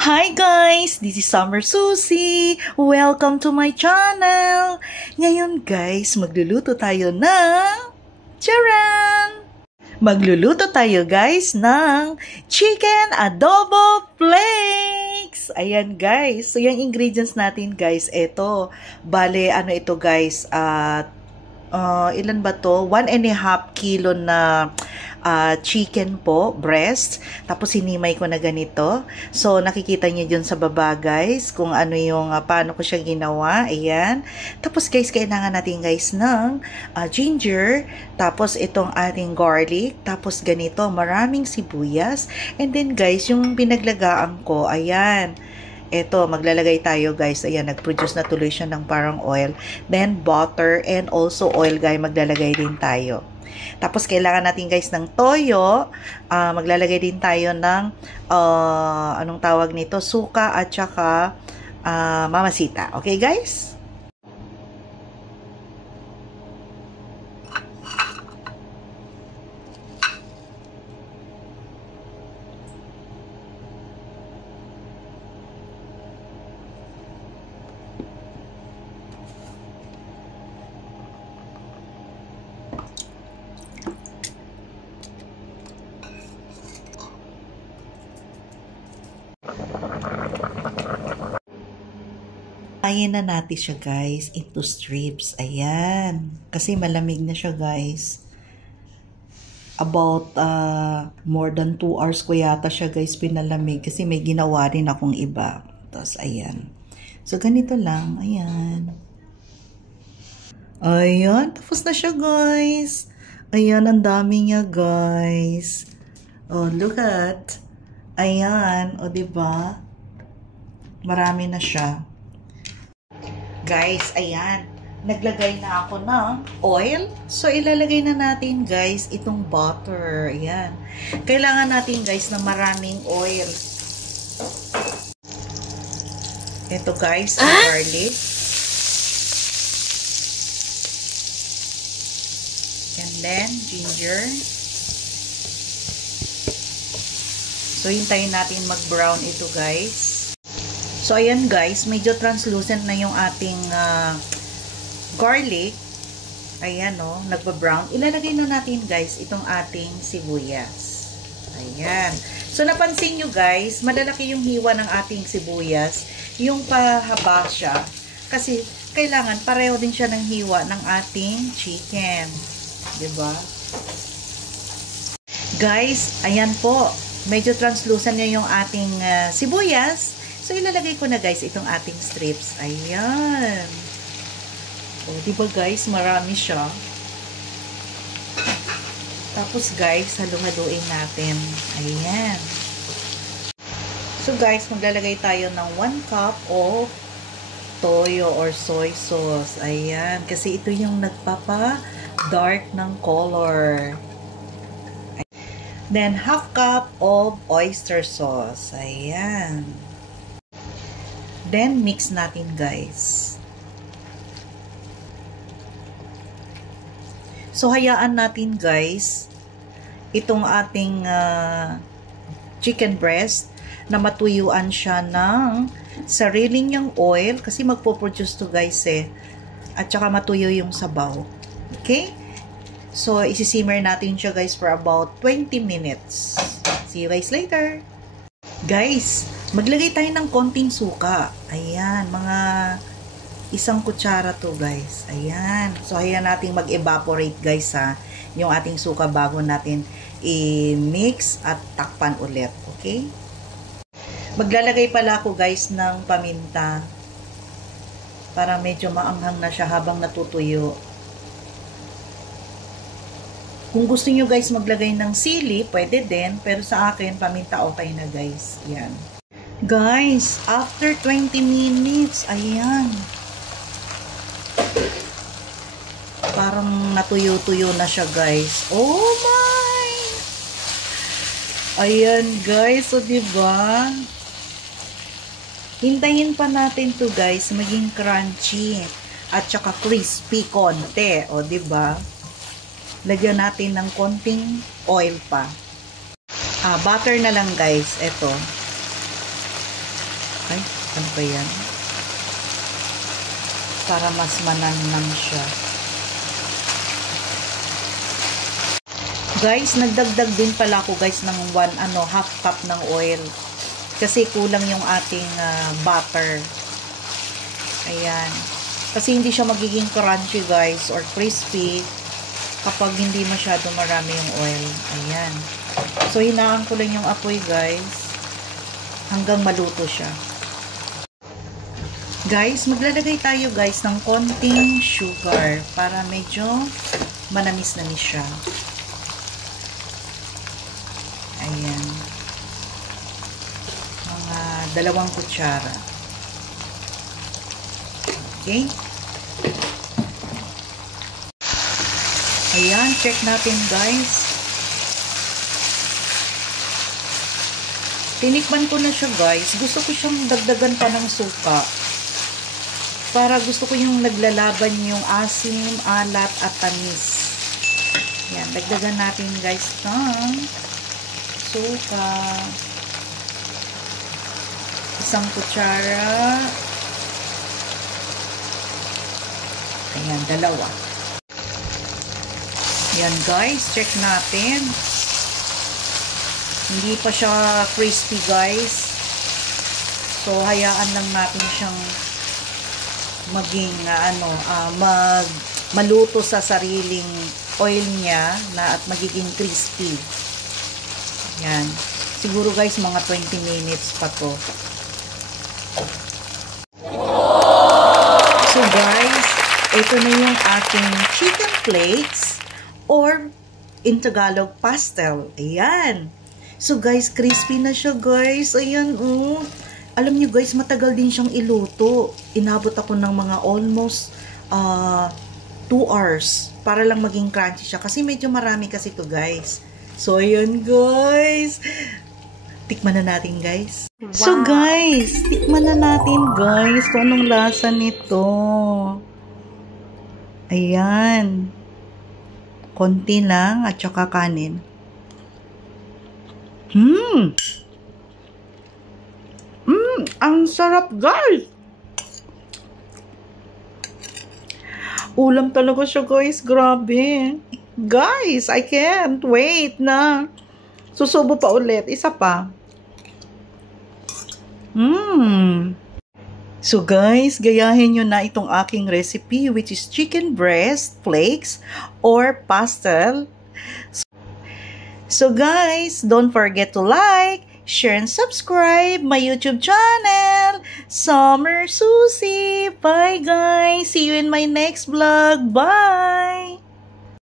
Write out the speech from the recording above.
Hi guys! This is Summer Susie! Welcome to my channel! Ngayon guys, magluluto tayo ng... Charan! Magluluto tayo guys ng chicken adobo flakes! Ayan guys, so yung ingredients natin guys, eto. Bale, ano ito guys, ilan ba to? 1.5 kilo na chicken po, breast. Tapos sinimay ko na ganito. So nakikita niyo dyan sa baba guys kung ano yung paano ko siya ginawa. Ayan. Tapos guys, kailangan natin guys ng ginger. Tapos itong ating garlic. Tapos ganito, maraming sibuyas. And then guys, yung pinaglagaan ko, ayan. Eto, maglalagay tayo guys. Ayan, nag-produce na tuloy siya ng parang oil. Then, butter and also oil guys, maglalagay din tayo. Tapos, kailangan natin guys ng toyo. Maglalagay din tayo ng, anong tawag nito? Suka at saka mamasita. Okay guys? Ayan na natin siya guys into strips. Ayan. Kasi malamig na siya guys. About more than 2 hours ko yata siya guys pinalamig. Kasi may ginawa rin akong iba. Tapos ayan. So ganito lang. Ayan. Ayan. Tapos na siya guys. Ayan. Ang dami niya guys. Oh look at. Ayan. O diba? Marami na siya. Guys, ayan. Naglagay na ako ng oil. So, ilalagay na natin, guys, itong butter. Ayan. Kailangan natin, guys, na maraming oil. Ito, guys, ang garlic. And then, ginger. So, hintayin natin mag-brown ito, guys. So, ayan guys, medyo translucent na yung ating garlic. Ayan o, nagpa-brown. Ilalagay na natin guys itong ating sibuyas. Ayan. So, napansin nyo guys, malalaki yung hiwa ng ating sibuyas. Yung pahaba siya. Kasi, kailangan pareho din siya ng hiwa ng ating chicken. Diba? Guys, ayan po. Medyo translucent na yung ating sibuyas. So, ilalagay ko na guys itong ating strips. Ayan. O, diba guys, marami siya. Tapos guys, halu-haluin natin. Ayan. So guys, maglalagay tayo ng 1 cup of toyo or soy sauce. Ayan. Kasi ito yung nagpapa-dark ng color. Then, 1/2 cup of oyster sauce. Ayan. Then, mix natin, guys. So, hayaan natin, guys, itong ating chicken breast na matuyuan siya ng sariling niyang oil kasi magpo-produce to, guys, eh. At saka matuyo yung sabaw. Okay? So, isi-simmer natin siya, guys, for about 20 minutes. See you guys later. Guys, maglagay tayo ng konting suka. Ayan, mga 1 kutsara to guys. Ayan. So, ayan natin mag-evaporate guys ha. Yung ating suka bago natin i-mix at takpan ulit. Okay? Maglalagay pala ako guys ng paminta. Para medyo maanghang na siya habang natutuyo. Kung gusto nyo guys maglagay ng sili, pwede din. Pero sa akin, paminta okay na guys. Yan. Guys, after 20 minutes, ayan. Parang natuyo-tuyo na siya guys. Oh my! Ayan guys, o diba? Hintayin pa natin to guys, maging crunchy. At saka crispy konti. O diba? Lagyan natin ng konting oil pa. Butter na lang guys. Ito. Ay, ano ba yan? Para mas manamnam siya. Guys, nagdagdag din pala ako guys ng half cup ng oil. Kasi kulang yung ating butter. Ayan. Kasi hindi siya magiging crunchy guys or crispy kapag hindi masyado marami yung oil. Ayan. So, hinaan ko lang yung apoy guys hanggang maluto siya. Guys, maglalagay tayo guys ng konting sugar para medyo manamis-namis siya. Ayan. Mga 2 kutsara. Okay. Ayan, check natin guys. Tinikman ko na siya guys. Gusto ko siyang dagdagan pa ng suka. Para gusto ko yung naglalaban yung asim, alat, at tamis. Yan, dagdagan natin guys ng suka. 1 kutsara. Ayan, 2. Yan guys, check natin. Hindi pa siya crispy guys. So, hayaan lang natin siyang maging maluto sa sariling oil niya na at magiging crispy. Yan. Siguro guys, mga 20 minutes pa to. So guys, ito na yung ating chicken flakes or in Tagalog, pastel. Ayan. So guys, crispy na siya guys. Ayan, oh. Alam nyo guys, matagal din siyang iluto. Inabot ako ng mga almost 2 hours para lang maging crunchy siya. Kasi medyo marami kasi to guys. So, ayan guys. Tikman na natin guys. Wow. So guys, tikman na natin guys kung anong lasa nito. Ayan. Konti lang at saka kanin. Ang sarap guys. Ulam talaga siya guys. Grabe. Guys, I can't wait na. Susubo pa ulit. Isa pa. So guys, gayahin nyo na itong aking recipe which is chicken breast flakes or pastel. So guys, don't forget to like, share, and subscribe my YouTube channel, Summer Susie. Bye guys. See you in my next vlog. Bye.